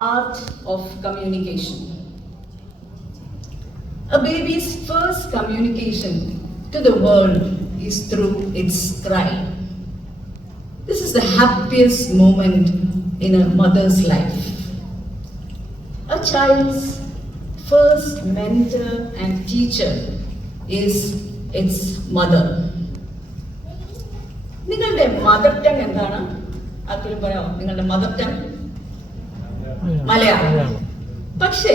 Art of communication. A baby's first communication to the world is through its cry. This is the happiest moment in a mother's life. A child's first mentor and teacher is its mother. നിങ്ങളുടെ mother tongue എന്താണ്? ആർക്കെങ്കിലും പറയാമോ? നിങ്ങളുടെ mother tongue Malayalam. പക്ഷേ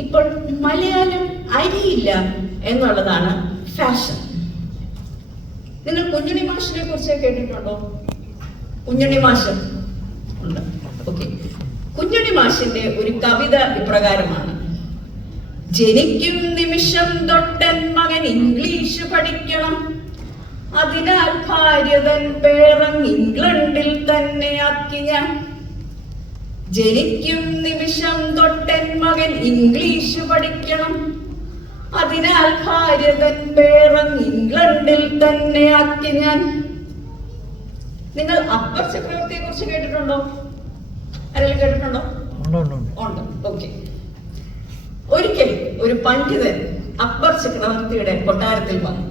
ഇപ്പോൾ മലയാളം അരിയില്ല എന്നുള്ളതാണ് fashion. നിങ്ങൾ കുഞ്ഞുണ്ണി മാഷിനെ കുറിച്ച് കേട്ടിട്ടുണ്ടോ? കുഞ്ഞുണ്ണി മാഷ് ഉണ്ട്. ഓക്കെ, കുഞ്ഞുണ്ണി മാഷിന്റെ ഒരു കവിത ഇപ്രകാരമാണ്: ജനിക്കും നിമിഷം തൊട്ടൻ മകൻ ഇംഗ്ലീഷ് പഠിക്കണം, അതിനാൽ ഭാര്യതൻ പേരങ് ഇംഗ്ലണ്ടിൽ തന്നെ ആക്കി ഞാൻ. ജനിക്കും നിമിഷം തൊട്ടൻ മകൻ ഇംഗ്ലീഷ് പഠിക്കണം, അതിനാൽ ഭാര്യതൻ പേരങ് ഇംഗ്ലണ്ടിൽ തന്നെ ആക്കി ഞാൻ. നിങ്ങൾ അക്ബർ ചക്രവർത്തിയെ കുറിച്ച് കേട്ടിട്ടുണ്ടോ? ആരെങ്കിലും കേട്ടിട്ടുണ്ടോ? ഉണ്ട്. ഓക്കെ. ഒരിക്കൽ ഒരു പണ്ഡിതൻ അക്ബർ ചക്രവർത്തിയുടെ കൊട്ടാരത്തിൽ വന്നു.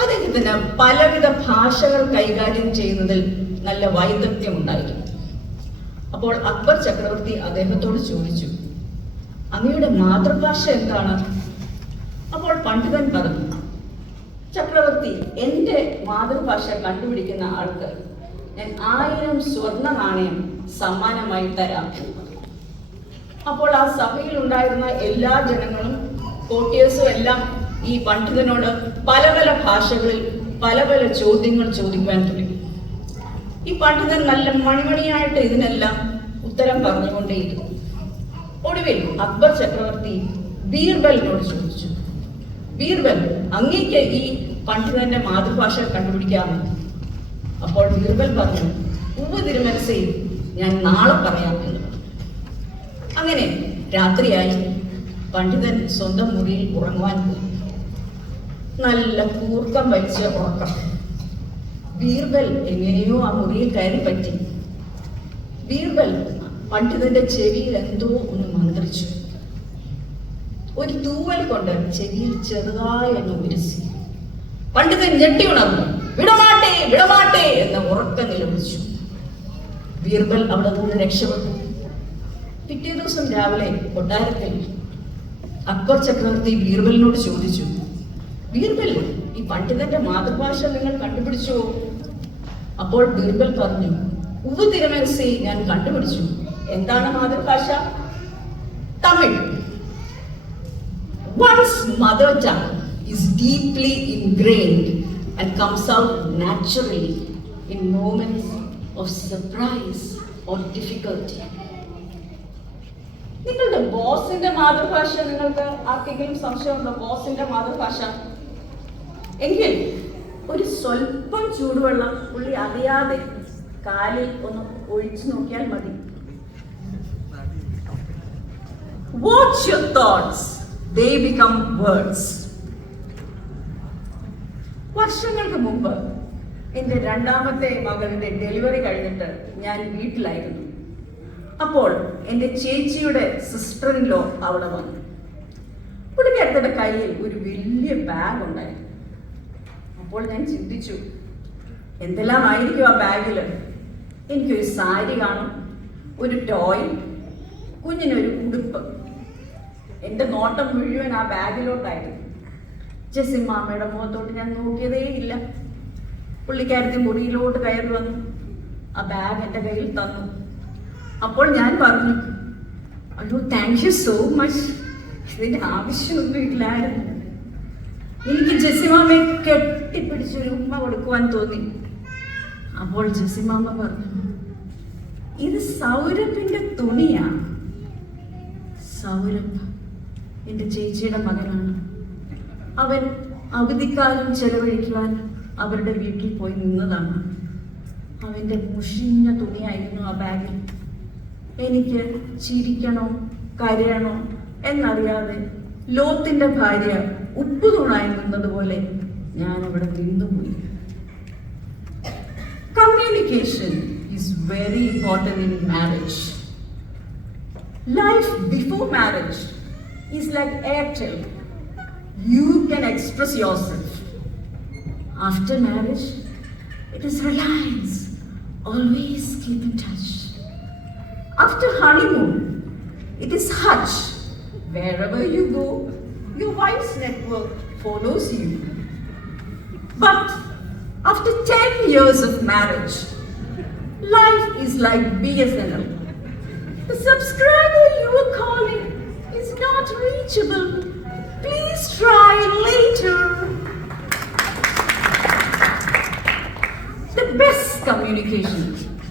അദ്ദേഹത്തിന് പലവിധ ഭാഷകൾ കൈകാര്യം ചെയ്യുന്നതിൽ നല്ല വൈദഗ്ധ്യം ഉണ്ടായിരുന്നു. അപ്പോൾ അക്ബർ ചക്രവർത്തി അദ്ദേഹത്തോട് ചോദിച്ചു, അങ്ങയുടെ മാതൃഭാഷ എന്താണ്? അപ്പോൾ പണ്ഡിതൻ പറഞ്ഞു, ചക്രവർത്തി, എൻ്റെ മാതൃഭാഷ കണ്ടുപിടിക്കുന്ന ആൾക്ക് ഞാൻ 1000 സ്വർണ്ണ നാണയം സമ്മാനമായി തരാം. അപ്പോൾ ആ സഭയിൽ ഉണ്ടായിരുന്ന എല്ലാ ജനങ്ങളും കോർട്ടിയേഴ്സും എല്ലാം ഈ പണ്ഡിതനോട് പല പല ഭാഷകളിൽ പല പല ചോദ്യങ്ങൾ ചോദിക്കാൻ തുടങ്ങി. ഈ പണ്ഡിതൻ നല്ല മണിമണിയായിട്ട് ഇതിനെല്ലാം ഉത്തരം പറഞ്ഞുകൊണ്ടേയിരുന്നു. ഒടുവിൽ അക്ബർ ചക്രവർത്തി ബീർബലിനോട് ചോദിച്ചു, ബീർബൽ, അങ്ങേക്ക് ഈ പണ്ഡിതന്റെ മാതൃഭാഷ കണ്ടുപിടിക്കാമോ? അപ്പോൾ ബീർബൽ പറഞ്ഞു, ഉവ്വ് തിരുമനസേ, ഞാൻ നാളെ പറയാം എന്ന് പറഞ്ഞു. അങ്ങനെ രാത്രിയായി. പണ്ഡിതൻ സ്വന്തം മുറിയിൽ ഉറങ്ങുവാൻ പോയി. നല്ല കൂർക്കം വലിച്ച ഉറക്കം. ബീർബൽ എങ്ങനെയോ ആ മുറിയിൽ കയറി പറ്റി. ബീർബൽ പണ്ഡിതന്റെ ചെവിയിൽ എന്തോ ഒന്ന് മന്ത്രിച്ചു. ഒരു തൂവൽ കൊണ്ട് ചെവിയിൽ ചെറുതായി ഒന്ന് ഉരസി. പണ്ഡിതൻ ഞെട്ടി ഉണർന്നു. വിടമാട്ടെ വിടമാട്ടെ എന്ന് ഉറക്കം നിലവിളിച്ചു. ബീർബൽ അവിടെ നിന്ന് രക്ഷപ്പെട്ടു. പിറ്റേ ദിവസം രാവിലെ കൊട്ടാരത്തിൽ അക്ബർ ചക്രവർത്തി ബീർബലിനോട് ചോദിച്ചു, ബീർബൽ, ഈ പണ്ഡിതന്റെ മാതൃഭാഷ നിങ്ങൾ കണ്ടുപിടിച്ചോ? അപ്പോൾ ബീർബൽ പറഞ്ഞു, ഉവ്വ് തിരുമനസേ, ഞാൻ കണ്ടുപിടിച്ചു. എന്താണ് മാതൃഭാഷ? Tamil. One's mother tongue is deeply ingrained and comes out naturally in moments of surprise or difficulty. നിങ്ങളുടെ ബോസിന്റെ മാതൃഭാഷ നിങ്ങൾക്ക് ആർക്കെങ്കിലും സംശയമുണ്ടോ? ബോസിന്റെ മാതൃഭാഷ എങ്കിൽ ഒരു സ്വല്പം ചൂടുവെള്ളം പുള്ളി അറിയാതെ കാലിൽ ഒന്ന് ഒഴിച്ചു നോക്കിയാൽ മതി. Watch your thoughts, they become words. വർഷങ്ങൾക്ക് മുമ്പ് എൻ്റെ രണ്ടാമത്തെ മകളുടെ ഡെലിവറി കഴിഞ്ഞിട്ട് ഞാൻ വീട്ടിലായിരുന്നു. അപ്പോൾ എൻ്റെ ചേച്ചിയുടെ സിസ്റ്റർ ഇൻ ലോ അവിടെ വന്നു. പുള്ളിക്കാരത്തിന്റെ കയ്യിൽ ഒരു വലിയ ബാഗ് ഉണ്ടായിരുന്നു. അപ്പോൾ ഞാൻ ചിന്തിച്ചു, എന്തെല്ലാം ആയിരിക്കും ആ ബാഗിൽ? എനിക്കൊരു സാരി കാണും, ഒരു ടോയ്, കുഞ്ഞിനൊരു ഉടുപ്പ്. എൻ്റെ നോട്ടം മുഴുവൻ ആ ബാഗിലോട്ടായിരുന്നു. ജെസിമാമ്മയുടെ മുഖത്തോട്ട് ഞാൻ നോക്കിയതേ ഇല്ല. പുള്ളിക്കാരത്തി മുറിയിലോട്ട് കയറി വന്നു, ആ ബാഗ് എൻ്റെ കയ്യിൽ തന്നു. അപ്പോൾ ഞാൻ പറഞ്ഞു, അയ്യോ, താങ്ക് യു സോ മച്ച്, ഇതിൻ്റെ ആവശ്യമൊന്നും ഇല്ലായിരുന്നു. എനിക്ക് ജെസിമാമ്മയെ കെട്ടിപ്പിടിച്ചൊരു ഉമ്മ കൊടുക്കുവാൻ തോന്നി. അപ്പോൾ ജെസിമാമ്മ പറഞ്ഞു, ഇത് സൗരഭിന്റെ തുണിയാണ്. സൗരഭ് എൻ്റെ ചേച്ചിയുടെ മകനാണ്. അവൻ അവധിക്കാലം ചെലവഴിക്കുവാൻ അവരുടെ വീട്ടിൽ പോയി നിന്നതാണ്. അവൻ്റെ മുഷിഞ്ഞ തുണിയായിരുന്നു ആ ബാഗിൽ. എനിക്ക് ചിരിക്കണോ കരയണോ എന്നറിയാതെ ലോത്തിന്റെ ഭാര്യ ഉപ്പുതൂണായി നിന്നതുപോലെ ഞാൻ അവിടെ നിന്നുപോയി. Communication is very important in marriage. Life before marriage is like Airtel. You can express yourself. After marriage, it is Reliance. Always keep in touch. After honeymoon, it is Hutch. Wherever you go, your wife's network follows you. But after 10 years of marriage, life is like BSNL. The subscriber you are calling is not reachable. Please try later. The best communication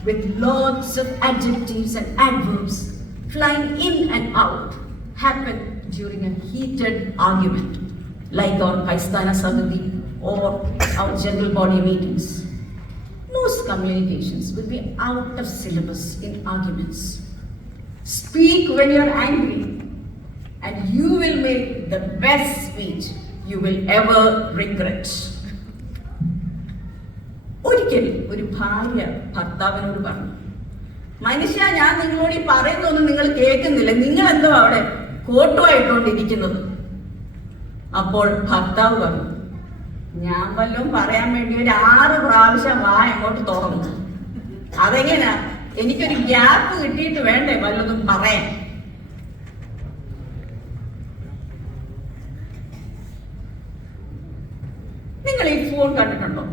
with lots of adjectives and adverbs flying in and out happen during a heated argument, like our Paistana Samiti or our general body meetings. Most communications will be out of syllabus in arguments. Speak when you're angry, and you will make the best speech you will ever regret. ഒരിക്കൽ ഒരു ഭാര്യ ഭർത്താവിനോട് പറഞ്ഞു, മനുഷ്യ, ഞാൻ നിങ്ങളോട് ഈ പറയുന്നൊന്നും നിങ്ങൾ കേൾക്കുന്നില്ല, നിങ്ങൾ എന്തോ അവിടെ കോട്ടുമായിട്ടോണ്ടിരിക്കുന്നത്. അപ്പോൾ ഭർത്താവ് പറഞ്ഞു, ഞാൻ വല്ലതും പറയാൻ വേണ്ടി ഒരു 6 പ്രാവശ്യം അങ്ങോട്ട് തുറന്നു. അതെങ്ങനാ? എനിക്കൊരു ഗ്യാപ്പ് കിട്ടിയിട്ട് വേണ്ടേ വല്ലതും പറയാൻ. നിങ്ങൾ ഈ ഫോൺ കണ്ടിട്ടുണ്ടോ?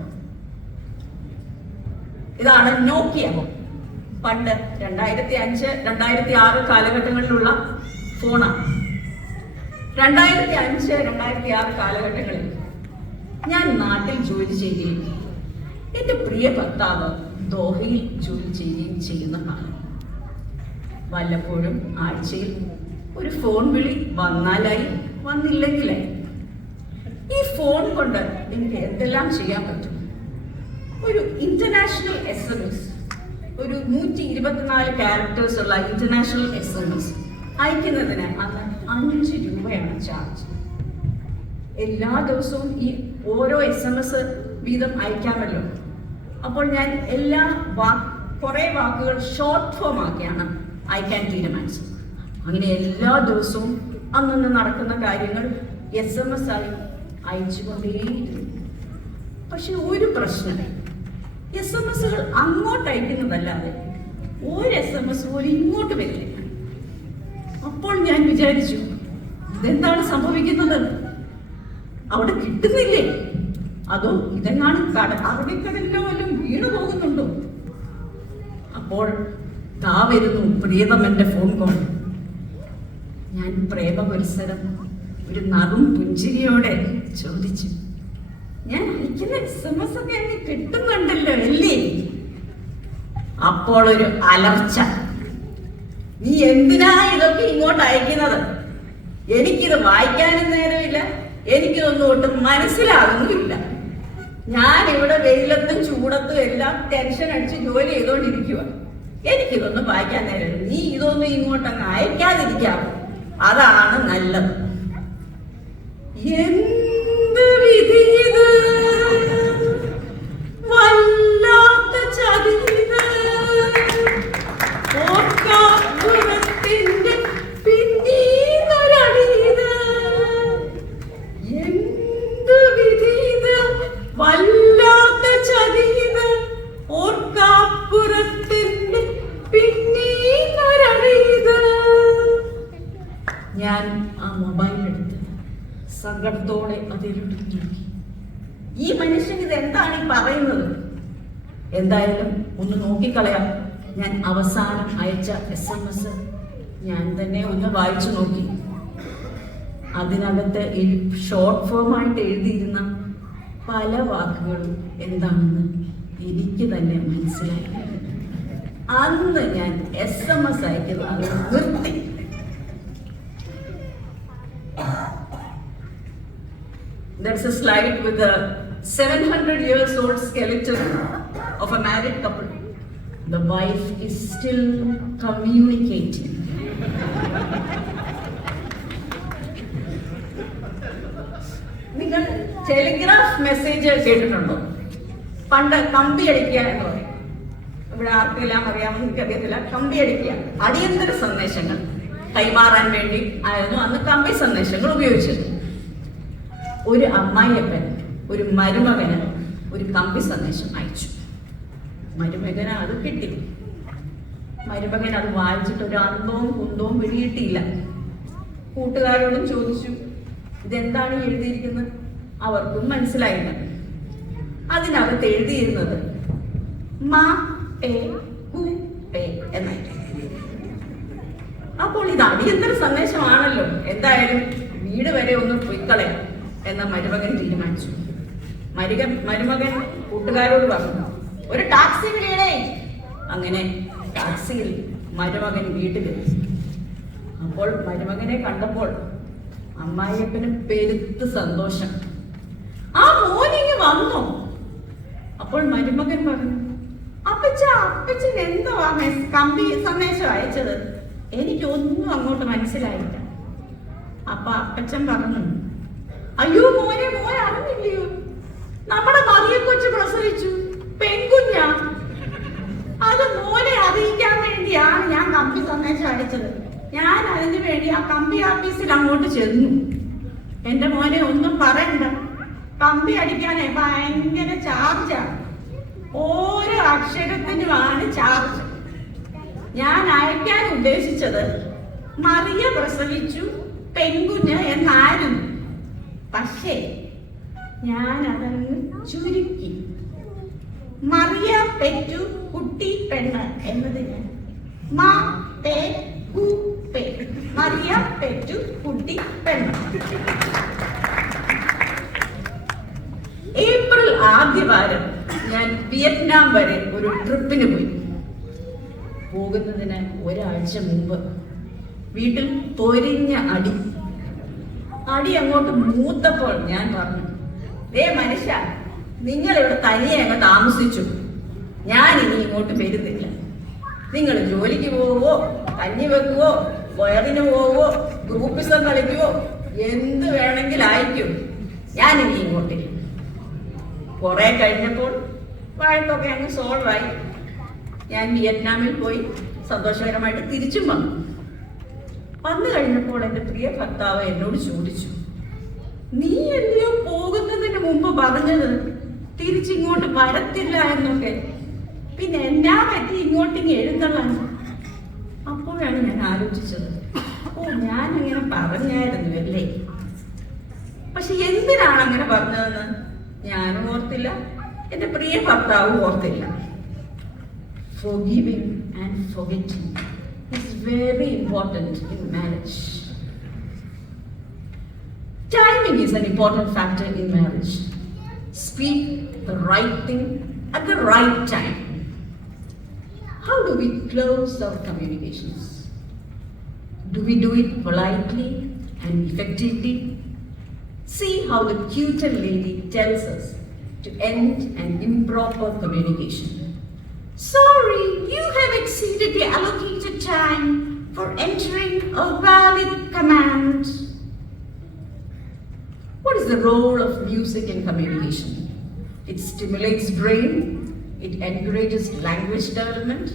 ഇതാണ് നോക്കിയ. പണ്ട് 2005, 2006 കാലഘട്ടങ്ങളിലുള്ള ഫോണാണ്. 2005, 2006 കാലഘട്ടങ്ങളിൽ ഞാൻ നാട്ടിൽ ജോലി ചെയ്യുകയും എൻ്റെ പ്രിയ ഭർത്താവ് ദോഹയിൽ ജോലി ചെയ്യുകയും ചെയ്യുന്ന കാലം. വല്ലപ്പോഴും ആഴ്ചയിൽ ഒരു ഫോൺ വിളി വന്നാലായി, വന്നില്ലെങ്കിലായി. ഈ ഫോൺ കൊണ്ട് എനിക്ക് എന്തെല്ലാം ചെയ്യാൻ പറ്റും? ഒരു ഇന്റർനാഷണൽ SMS, ഒരു 124 ക്യാരക്ടേഴ്സ് ഉള്ള ഇന്റർനാഷണൽ SMS അയക്കുന്നതിന് അന്ന് 5 രൂപയാണ് ചാർജ്. എല്ലാ ദിവസവും ഈ ഓരോ SMS വീതം അയക്കാമല്ലോ. അപ്പോൾ ഞാൻ കുറേ വാക്കുകൾ ഷോർട്ട് ഫോം ആക്കിയാണ് അയക്കാൻ തീരുമാനിച്ചത്. അങ്ങനെ എല്ലാ ദിവസവും അന്നന്ന് നടക്കുന്ന കാര്യങ്ങൾ SMS ആയി അയച്ചുകൊണ്ടേയിരുന്നു. പക്ഷെ ഒരു പ്രശ്നം, SMS-കൾ അങ്ങോട്ട് അയക്കുന്നതല്ലാതെ ഒരു SMS പോലും ഇങ്ങോട്ട് വരില്ല. അപ്പോൾ ഞാൻ വിചാരിച്ചു, ഇതെന്താണ് സംഭവിക്കുന്നത്? അവിടെ കിട്ടുന്നില്ലേ? അതോ ഇതെങ്ങാണ് അറബിക്കടലിലോ വല്ലതും വീണു പോകുന്നുണ്ടോ? അപ്പോൾ താ വരുന്നു പ്രിയതമന്റെ ഫോൺ കോൾ. ഞാൻ പ്രേമപരിസരം ഒരു നറും പുഞ്ചിരിയോടെ ചോദിച്ചു, ഞാൻ അയക്കുന്ന SMS ഒക്കെ എനിക്ക് കിട്ടുന്നുണ്ടല്ലോ അല്ലേ? അപ്പോൾ ഒരു അലർച്ച, നീ എന്തിനാ ഇതൊക്കെ ഇങ്ങോട്ട് അയക്കുന്നത്? എനിക്കിത് വായിക്കാനും നേരമില്ല, എനിക്കിതൊന്നും ഒട്ടും മനസ്സിലാകുന്നുമില്ല. ഞാൻ ഇവിടെ വെയിലത്തും ചൂടത്തും എല്ലാം ടെൻഷൻ അടിച്ച് ജോലി ചെയ്തോണ്ടിരിക്കുക. എനിക്കിതൊന്നും വായിക്കാൻ നേരമില്ല. നീ ഇതൊന്നും ഇങ്ങോട്ടങ്ങ് അയക്കാതിരിക്കാമോ? അതാണ് നല്ലത്. എന്ത് വിധി ഇത്, വല്ലാത്ത ചതിത്, ഓർക്കാപ്പുറത്തിന്റെ പിന്നീന്നൊരടിത്. എന്ത് വിധി ഇത്, വല്ലാത്ത ചതിത്, ഓർക്കാപ്പുറത്തിന്റെ പിന്നീന്നൊരടിത്. ഞാൻ ആ മൊബൈൽ എടുത്ത് സങ്കടത്തോടെ അതിലൂടെ നോക്കി. ഈ മനുഷ്യൻ ഇത് എന്താണ് ഈ പറയുന്നത്? എന്തായാലും ഒന്ന് നോക്കിക്കളയാം. ഞാൻ അവസാനം അയച്ച SMS ഞാൻ തന്നെ ഒന്ന് വായിച്ചു നോക്കി. അതിനകത്ത് ഷോർട്ട് ഫോമായിട്ട് എഴുതിയിരുന്ന പല വാക്കുകളും എന്താണെന്ന് എനിക്ക് തന്നെ മനസ്സിലായി. അന്ന് ഞാൻ SMS അയക്കുന്നത് നിർത്തി. There's a slide with a 700 years old skeleton of a married couple. The wife is still communicating. നിങ്ങൾ ടെലിഗ്രാഫ് മെസ്സേജ് കേട്ടിട്ടുണ്ടോ? പണ്ട് കമ്പി അടിക്കുക എന്ന് പറയും. ഇവിടെ ആർക്കെല്ലാം അറിയാമെന്ന് എനിക്കറിയത്തില്ല. കമ്പി അടിക്കുക, അടിയന്തര സന്ദേശങ്ങൾ. കൈമാറാൻ വേണ്ടി ആയിരുന്നു അന്ന് കമ്പി സന്ദേശങ്ങൾ ഉപയോഗിച്ചത്. ഒരു അമ്മായിയപ്പൻ ഒരു മരുമകന് ഒരു കമ്പി സന്ദേശം അയച്ചു. മരുമകന് അത് കിട്ടി. മരുമകൻ അത് വായിച്ചിട്ട് ഒരു അന്തവും കുന്തവും പിടിയിട്ടില്ല. കൂട്ടുകാരോടും ചോദിച്ചു, ഇതെന്താണ് എഴുതിയിരിക്കുന്നത്? അവർക്കും മനസ്സിലായില്ല. അതിനകത്ത് എഴുതിയിരുന്നത് മാ പേ ഹു പേ എന്നായിരുന്നു. അപ്പോൾ ഇത് അടിയന്തര സന്ദേശമാണല്ലോ, എന്തായാലും വീട് വരെ ഒന്ന് പൊയ്ക്കളയാം എന്ന് മരുമകൻ തീരുമാനിച്ചു. മരുമകൻ കൂട്ടുകാരോട് പറഞ്ഞു, ഒരു ടാക്സി വിളിയണേ. അങ്ങനെ ടാക്സിയിൽ മരുമകൻ വീട്ടിലെത്തി. അപ്പോൾ മരുമകനെ കണ്ടപ്പോൾ അമ്മായിയപ്പന് പെരുത്ത് സന്തോഷം. ആ മോനിങ് വന്നോ? അപ്പോൾ മരുമകൻ പറഞ്ഞു, അപ്പച്ചൻ എന്തുവാ കമ്പി സന്ദേശം അയച്ചത്? എനിക്കൊന്നും അങ്ങോട്ട് മനസ്സിലായില്ല. അപ്പൊ അപ്പച്ചൻ പറഞ്ഞു, അയ്യോ മോനെ അറിഞ്ഞില്ലയോ, നമ്മുടെ മറിയെ കൊച്ചു പ്രസവിച്ചു, പെൺകുഞ്ഞാ. അത് മോനെ അറിയിക്കാൻ വേണ്ടിയാണ് ഞാൻ കമ്പി സന്ദേശം അയച്ചത്. ഞാൻ അതിനു വേണ്ടി ആ കമ്പി ഓഫീസിൽ അങ്ങോട്ട് ചെന്നു. എന്റെ മോനെ ഒന്നും പറയണ്ട, കമ്പി അടിക്കാനേ ഭയങ്കര ചാർജാണ്. ഓരോ അക്ഷരത്തിനുമാണ് ചാർജ്. ഞാൻ അയക്കാൻ ഉദ്ദേശിച്ചത് മറിയ പ്രസവിച്ചു, പെൺകുഞ്ഞ് എന്നായിരുന്നു. പക്ഷേ ഞാൻ അതങ്ങ് ചുരുക്കി. മറിയ പെറ്റു കുട്ടി പെണ്ണ് എന്നതിന് മാ പേ ഹു പേ, മറിയ പെറ്റു കുട്ടി പെണ്ണ്. ഏപ്രിൽ ആദ്യവാരം ഞാൻ വിയറ്റ്നാം വരെ ഒരു ട്രിപ്പിന് പോയി. പോകുന്നതിന് ഒരാഴ്ച മുമ്പ് വീട്ടിൽ പൊരിഞ്ഞ അടി അങ്ങോട്ട് മൂത്തപ്പോൾ ഞാൻ പറഞ്ഞു, മനുഷ്യ, നിങ്ങൾ ഇവിടെ തനിയെ അങ്ങ് താമസിച്ചു, ഞാൻ ഇനി ഇങ്ങോട്ട് വരുന്നില്ല. നിങ്ങൾ ജോലിക്ക് പോവോ, കഞ്ഞി വെക്കുവോ, വയറിന് പോവോ, ഗ്രൂപ്പിസം കളിക്കുവോ, എന്ത് വേണമെങ്കിലും അയക്കും, ഞാൻ ഇനി ഇങ്ങോട്ടില്ല. കുറെ കഴിഞ്ഞപ്പോൾ വഴക്കൊക്കെ അങ്ങ് സോൾവ് ആയി. ഞാൻ വിയറ്റ്നാമിൽ പോയി സന്തോഷകരമായിട്ട് തിരിച്ചും വന്നു കഴിഞ്ഞപ്പോൾ എൻ്റെ പ്രിയ ഭർത്താവ് എന്നോട് ചോദിച്ചു, നീ എന്തിയോ പോകുന്നതിന് മുമ്പ് പറഞ്ഞത് തിരിച്ചിങ്ങോട്ട് വരത്തില്ല എന്നൊക്കെ, പിന്നെ എന്നാ പറ്റി ഇങ്ങോട്ടിങ്ങ് എഴുന്നള്ളാൻ? അപ്പോഴാണ് ഞാൻ ആലോചിച്ചത്, ഞാൻ അങ്ങനെ പറഞ്ഞായിരുന്നു അല്ലേ. പക്ഷെ എന്തിനാണ് അങ്ങനെ പറഞ്ഞതെന്ന് ഞാനും ഓർത്തില്ല, എൻ്റെ പ്രിയ ഭർത്താവും ഓർത്തില്ല. Forgiving and forgetting is very important in marriage. Timing is an important factor in marriage. Speak the right thing at the right time. How do we close our communications? Do we do it politely and effectively? See how the cuter lady tells us to end an improper communication. Sorry, you have exceeded the allocated time for entering a valid command. What is the role of music in communication? It stimulates brain, it encourages language development,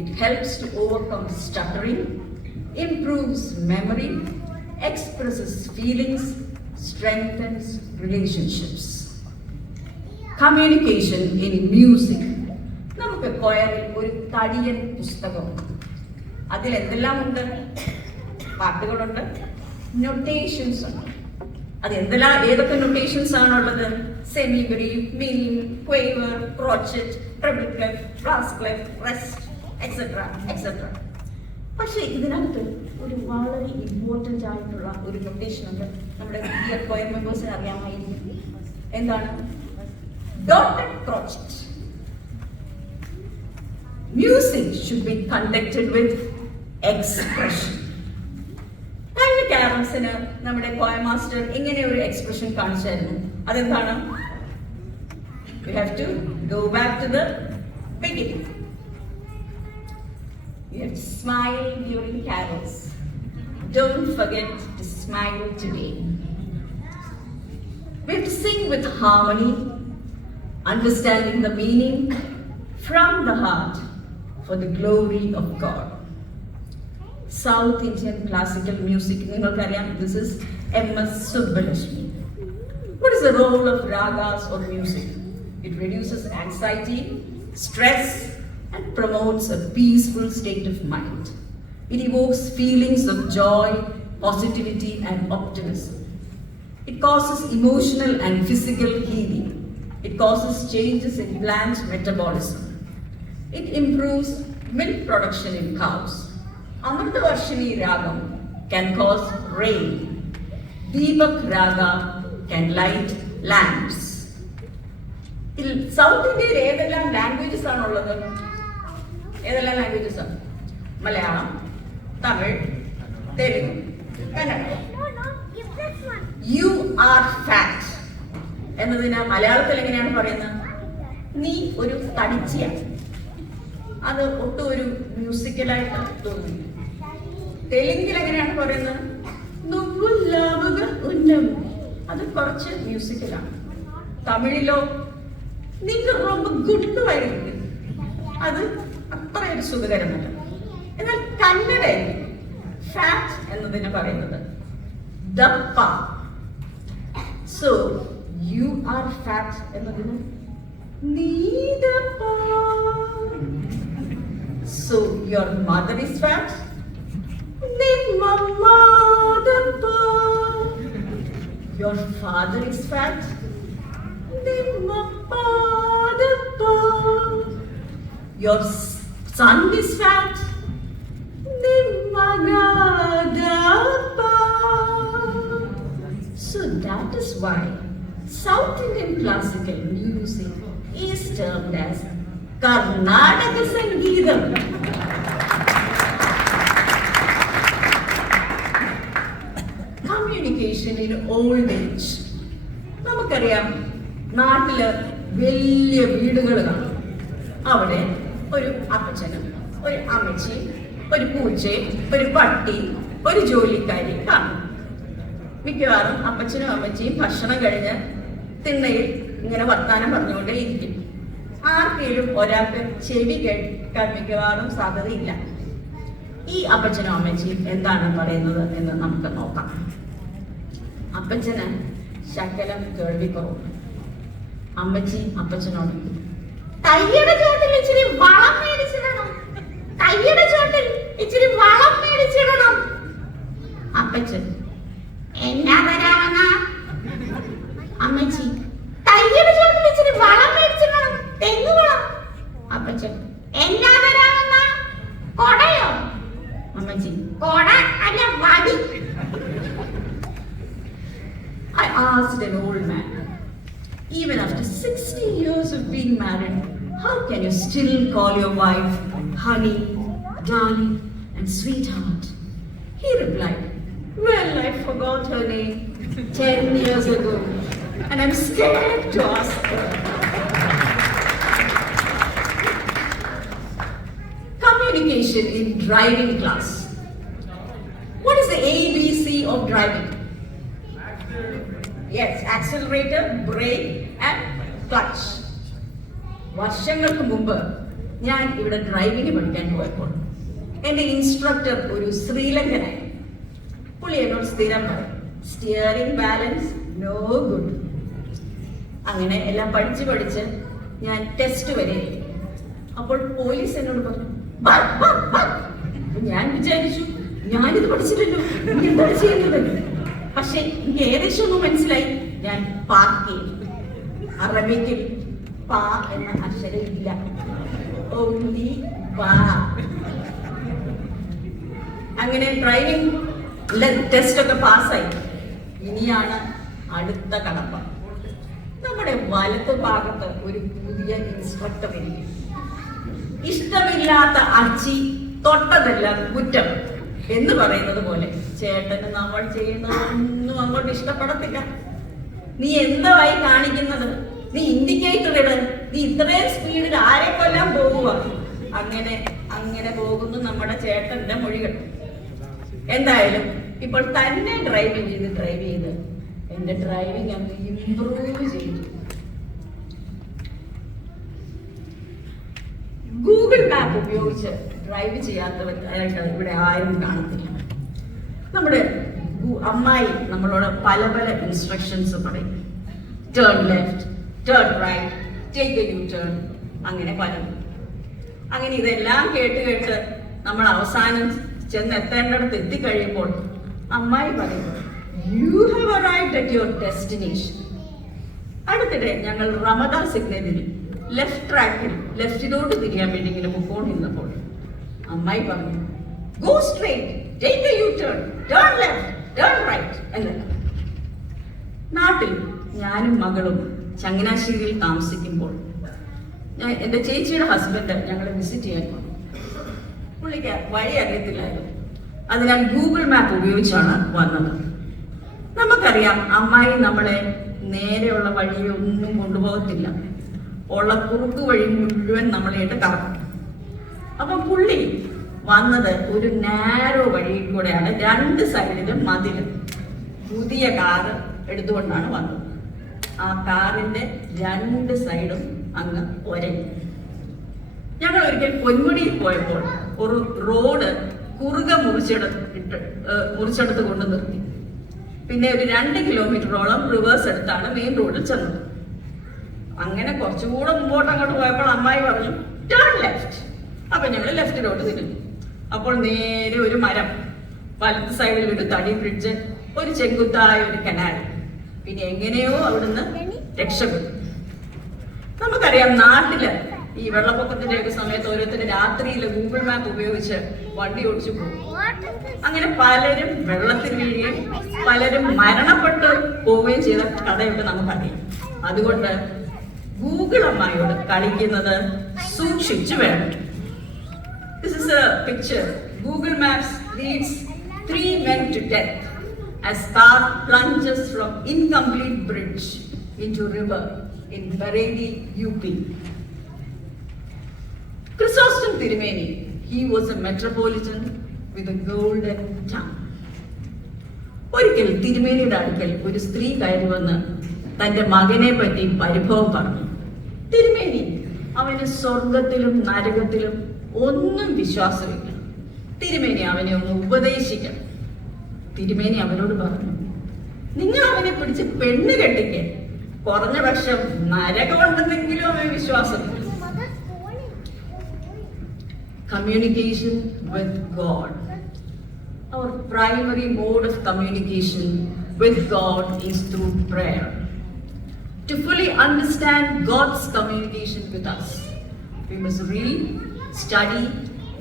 it helps to overcome stuttering, improves memory, expresses feelings, strengthens relationships. Communication in music. നമുക്ക് കൊയറിൽ ഒരു തടിയൻ പുസ്തകമുണ്ട്. അതിൽ എന്തെല്ലാം ഉണ്ട്? പാട്ടുകളുണ്ട്, notations ഉണ്ട്. അത് ഏതൊക്കെ നൊട്ടേഷൻസ് ആണുള്ളത്? Semibreve, minim, quaver, crotchet, treble clef, bass clef, rest, etcetera etcetera. പക്ഷേ ഇതിനകത്ത് ഒരു വളരെ ഇമ്പോർട്ടൻ്റ് ആയിട്ടുള്ള ഒരു നൊട്ടേഷൻ ഉണ്ട്. നമ്മുടെ ഡിയർ കൊയർ മെമ്പേഴ്സിന് അറിയാമായിരിക്കും. എന്താണ്? Dotted crochet. Music should be conducted with expression. കഴിഞ്ഞ ക്യാരംസിന് നമ്മുടെ കോയ മാസ്റ്റർ ഇങ്ങനെ ഒരു എക്സ്പ്രഷൻ കാണിച്ചായിരുന്നു. അതെന്താണ്? We have to go back to the beginning. You have to smile during carols. Don't forget to smile today. We have to sing with harmony, understanding the meaning from the heart, for the glory of God. South Indian classical music. This is M.S. Subbulakshmi. What is the role of ragas or music? It reduces anxiety, stress, and promotes a peaceful state of mind. It evokes feelings of joy, positivity, and optimism. It causes emotional and physical healing. It causes changes in plant metabolism. It improves milk production in cows. Amritavarshini Ragam can cause rain. Deepak Raga can light lamps. South ഇന്ത്യയിൽ ഏതെല്ലാം languages ആണുള്ളത്? ഏതെല്ലാം languages ആണ്? Malayalam, Tamil, Telugu, Kannada. U are fat എന്നതിന് മലയാളത്തിൽ എങ്ങനെയാണ് പറയുന്നത്? നീ ഒരു തടിച്ചിയാണ്. അത് ഒട്ടും ഒരു മ്യൂസിക്കലായിട്ട് തോന്നി. തെലുങ്കിൽ എങ്ങനെയാണ് പറയുന്നത്? അത് കുറച്ച് മ്യൂസിക്കലാണ്. തമിഴിലോ നിങ്ങൾ ரொம்ப ഗുണ്ടുമായിരിക്കും, അത് അത്ര ഒരു സുഖകരമല്ല. എന്നാൽ കന്നഡയിൽ ഫാറ്റ് എന്നതിന് പറയുന്നത് ദപ്പ. സോ യു ആർ ഫാറ്റ് എന്നതിന് നീദപ്പ. So your mother is fat, നിമ്മമ്മദപ്പ. യുവർ ഫാദർ ഈസ് ഫാറ്റ്, നിമ്മപ്പദപ്പ. Your son is fat, nimmagadappa. So that is why South Indian classical music is termed as Karnataka Sangeetam. Communication in old age. നമുക്കറിയാം, നാട്ടില് വലിയ വീടുകൾ കാണും. അവിടെ ഒരു അപ്പച്ചനും ഒരു അമ്മച്ചിയും ഒരു പൂച്ചയും ഒരു പട്ടി ഒരു ജോലിക്കാരി കാണും. മിക്കവാറും അപ്പച്ചനും അമ്മച്ചിയും ഭക്ഷണം കഴിഞ്ഞ് തിണ്ണയിൽ ഇങ്ങനെ വർത്താനം പറഞ്ഞുകൊണ്ടേ ഇരിക്കും. ആർക്കെങ്കിലും ഒരാൾക്ക് ചെവി കേൾക്കാൻ മിക്കവാറും സാധ്യതയില്ല. ഈ അപ്പച്ചനും അമ്മച്ചിയും എന്താണ് പറയുന്നത് എന്ന് നമുക്ക് നോക്കാം. അപ്പച്ചന് ശകലം കേൾവിക്കുറവ്. അമ്മച്ചി അപ്പച്ചനോട് കയ്യുടെ ചോട്ടിൽ ഇച്ചിരി വളം മേടിച്ചിടണം, കയ്യുടെ ചോട്ടിൽ ഇച്ചിരി വളം മേടിച്ചിടണം. അപ്പച്ചൻ എന്നാ തരാമെന്ന? അമ്മച്ചി കയ്യുടെ ചോട്ടിൽ ഇച്ചിരി വളം മേടിച്ചിടണം, തെങ്ങ് വളം. അപ്പച്ചൻ എന്നാ തരാമെന്ന? കൊടയോ? അമ്മച്ചി കൊട അല്ല വടി. I asked an old man, even after 60 years of being married, how can you still call your wife honey, darling, and sweetheart? He replied, well, I forgot her name 10 years ago, and I'm scared to ask her. Communication in driving class. What is the ABC of driving? Yes, accelerator, brake and clutch. വർഷങ്ങൾക്ക് മുമ്പ് ഞാൻ ഇവിടെ driving പഠിക്കാൻ പോയപ്പോൾ എൻ്റെ instructor ഒരു ശ്രീലങ്കനായി. പുള്ളി എന്നോട് സ്ഥിരം പറയും, സ്റ്റിയറിംഗ് ബാലൻസ് നോ ഗുഡ്. അങ്ങനെ എല്ലാം പഠിച്ച് ഞാൻ ടെസ്റ്റ് വരെ എത്തി. അപ്പോൾ പോലീസ് എന്നോട് പറഞ്ഞു, ഞാൻ വിചാരിച്ചു ഞാനിത് പഠിച്ചില്ലല്ലോ, എന്താണ് ചെയ്യുന്നത്? പക്ഷെ എനിക്ക് ഏകദേശം ഒന്നും മനസ്സിലായി. ഞാൻ പാർക്ക് ചെയ്തു. അറബിക്കിൽ പാ എന്ന അക്ഷരം ഇല്ല, ഓൺലി പാ. അങ്ങനെ ഡ്രൈവിംഗ് ടെസ്റ്റ് ഒക്കെ പാസ്സായി. ഇനിയാണ് അടുത്ത കടമ്പ. നമ്മുടെ വലത്ത് ഭാഗത്ത് ഒരു പുതിയ ഇൻസ്ട്രക്ടർ ഇരിക്കും. ഇഷ്ടമില്ലാത്ത അച്ചി തൊട്ടതല്ല കുറ്റം എന്ന് പറയുന്നത് പോലെ ചേട്ടന് നമ്മൾ ചെയ്യുന്നതൊന്നും അങ്ങോട്ട് ഇഷ്ടപ്പെടത്തില്ല. നീ എന്തായി കാണിക്കുന്നത്? നീ ഇൻഡിക്കേറ്റർ ഇട, നീ ഇത്രയും സ്പീഡിൽ ആരെ കൊല്ലാൻ പോവുക. അങ്ങനെ പോകുന്നു നമ്മുടെ ചേട്ടന്റെ മൊഴികൾ. എന്തായാലും ഇപ്പോൾ തന്നെ ഡ്രൈവ് ചെയ്ത് എന്റെ ഡ്രൈവിംഗ് അങ്ങ് ഇംപ്രൂവ് ചെയ്തു. ഗൂഗിൾ മാപ്പ് ഉപയോഗിച്ച് ഡ്രൈവ് ചെയ്യാത്തവരായിട്ട് ഇവിടെ ആരും കാണത്തില്ല. നമ്മുടെ അമ്മായി നമ്മളോട് പല പല ഇൻസ്ട്രക്ഷൻസ് പറയും. Turn left, turn right, take a U turn, അങ്ങനെ പലതും. അങ്ങനെ ഇതെല്ലാം കേട്ട് നമ്മൾ അവസാനം ചെന്നെത്തേണ്ടിടത്ത് എത്തിക്കഴിയുമ്പോൾ അമ്മായി പറയും, you have arrived at your destination. അടുത്തിടെ ഞങ്ങൾ റമദാൻ സിഗ്നലിൽ ലെഫ്റ്റ് ട്രാക്കിൽ ലെഫ്റ്റിലോട്ട് തിരിയാൻ വേണ്ടി ഇങ്ങനെ പൊക്കോണ്ടിരുന്നപ്പോൾ അമ്മായി പറഞ്ഞു, go straight, take a U turn, turn left, turn right എന്നല്ല. നാട്ടിൽ ഞാനും മകളും ചങ്ങനാശ്ശേരിയിൽ താമസിക്കുമ്പോൾ എൻ്റെ ചേച്ചിയുടെ ഹസ്ബൻഡ് ഞങ്ങളെ വിസിറ്റ് ചെയ്യാൻ വന്നു. പുള്ളിക്ക് വഴി അറിയത്തില്ലായിരുന്നു. അതിനാൽ ഗൂഗിൾ മാപ്പ് ഉപയോഗിച്ചാണ് വന്നത്. നമുക്കറിയാം അമ്മായി നമ്മളെ നേരെയുള്ള വഴിയൊന്നും കൊണ്ടുപോകത്തില്ല. ഉള്ള കുറുക്ക് വഴി മുഴുവൻ നമ്മളായിട്ട് കറക്കും. അപ്പൊ പുള്ളി വന്നത് ഒരു നാരോ വഴിയിൽ കൂടെയാണ്. രണ്ട് സൈഡിലും മതിലും. പുതിയ കാറ് എടുത്തുകൊണ്ടാണ് വന്നത്. ആ കാറിന്റെ രണ്ട് സൈഡും അങ്ങ് ഒരങ്ങി. ഞങ്ങൾ ഒരിക്കൽ പൊന്മുടിയിൽ പോയപ്പോൾ ഒരു റോഡ് കുറുകെ മുറിച്ചെടുത്ത് കൊണ്ട് നിർത്തി. പിന്നെ ഒരു 2 കിലോമീറ്ററോളം റിവേഴ്സ് എടുത്താണ് മെയിൻ റോഡിൽ ചെന്നത്. അങ്ങനെ കുറച്ചുകൂടെ മുമ്പോട്ട് അങ്ങോട്ട് പോയപ്പോൾ അമ്മായി പറഞ്ഞു, ടേൺ ലെഫ്റ്റ്. അപ്പൊ ഞങ്ങൾ ലെഫ്റ്റിലോട്ട് തിരിഞ്ഞു. അപ്പോൾ നേരെ ഒരു മരം, വലത്ത് സൈഡിൽ ഒരു തടി ബ്രിഡ്ജ്, ഒരു ചെങ്കുത്തായ ഒരു കനാൽ. പിന്നെ എങ്ങനെയോ അവിടുന്ന് രക്ഷപ്പെട്ടു. നമുക്കറിയാം നാട്ടില് ഈ വെള്ളപ്പൊക്കത്തിന്റെ ഒക്കെ സമയത്ത് ഓരോരുത്തർ രാത്രിയിൽ ഗൂഗിൾ മാപ്പ് ഉപയോഗിച്ച് വണ്ടി ഓടിച്ചു പോകും. അങ്ങനെ പലരും വെള്ളത്തിൽ വീഴുകയും പലരും മരണപ്പെട്ട് പോവുകയും ചെയ്ത കഥയൊക്കെ നമുക്കറിയാം. അതുകൊണ്ട് ഗൂഗിൾ അമ്മായിയോട് കളിക്കുന്നത് സൂക്ഷിച്ചു വേണം. This is a picture. Google Maps leads 3 men to death as car plunges from incomplete bridge into river in Bareilly, UP. Chrysostom Tirumeni, he was a metropolitan with a golden tongue. ഒരിക്കൽ തിരുമേനിയുടെ അടുക്കൽ ഒരു സ്ത്രീ കയറി വന്ന് തന്റെ മകനെ പറ്റി പരിഭവം പറഞ്ഞു. തിരുമേനി, അവന് സ്വർഗത്തിലും നരകത്തിലും ഒന്നും വിശ്വാസമില്ല. തിരുമേനി അവനെ ഒന്ന് ഉപദേശിക്കണം. തിരുമേനി അവനോട് പറഞ്ഞു, നിങ്ങൾ അവനെ പിടിച്ച് പെണ്ണ് കെട്ടിക്ക്, കുറഞ്ഞ പക്ഷം നരകമുണ്ടെന്നെങ്കിലും അവന് വിശ്വാസമില്ല. Communication with God. Our primary mode of communication with God is through prayer. To fully understand God's communication with us, we must read, study,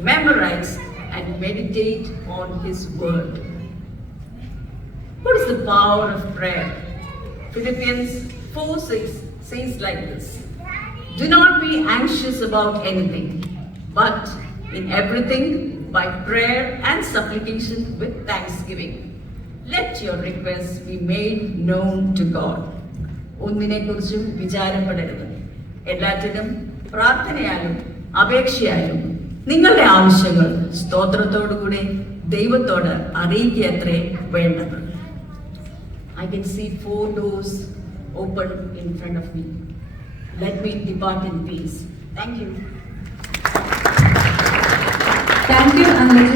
memorize, and meditate on His Word. What is the power of prayer? Philippians 4:6 says like this: do not be anxious about anything, but in everything, by prayer and supplication with thanksgiving, let your requests be made known to God. ഒന്നിനെക്കുറിച്ചും വിചാരപ്പെടരുത്. എല്ലാറ്റിനും പ്രാർത്ഥനയാലും അപേക്ഷയാലും നിങ്ങളുടെ ആവശ്യങ്ങൾ സ്തോത്രത്തോടുകൂടി ദൈവത്തോട് അറിയിക്കത്രേ വേണ്ടത്. I can see 4 doors open in front of me. Let me depart in peace. Thank you. Thank you, Anand.